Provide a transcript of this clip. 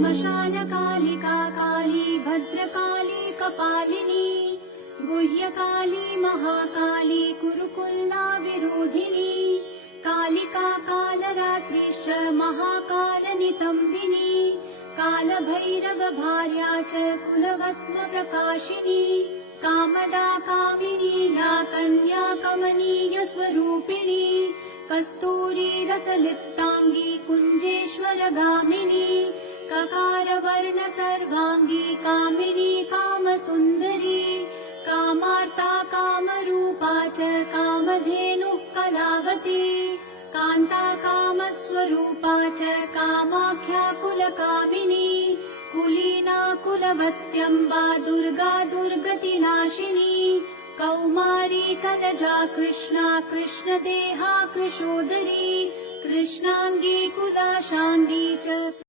श्मशानकालिका काली भद्रकाली कपालिनी गुह्यकाली महाकाली कुरुकुल्ला विरोधिनी कालिका कालरात्रिश्च महाकालनितम्बिनी कालभैरव भार्या च कुलवत्न प्रकाशिनी कामदा कामिनी या कन्या कमनीय स्वरूपिणी कस्तूरी रसलिप्तांगी कुंजेश्वर गामिनी ककार वर्ण सर्वांगी कामिनी कामसुंदरी कामार्ता कामरूपा च कामधेनुः कलावती कान्ता कामस्वरूपा च कामाख्या कुलकामिनी कुलीना कुलवत्यम्बा दुर्गा दुर्गतिनाशिनी कौमारी कलजा कृष्णा कृष्णदेहा कृशोदरी कृष्णांगी कुलाशांगी च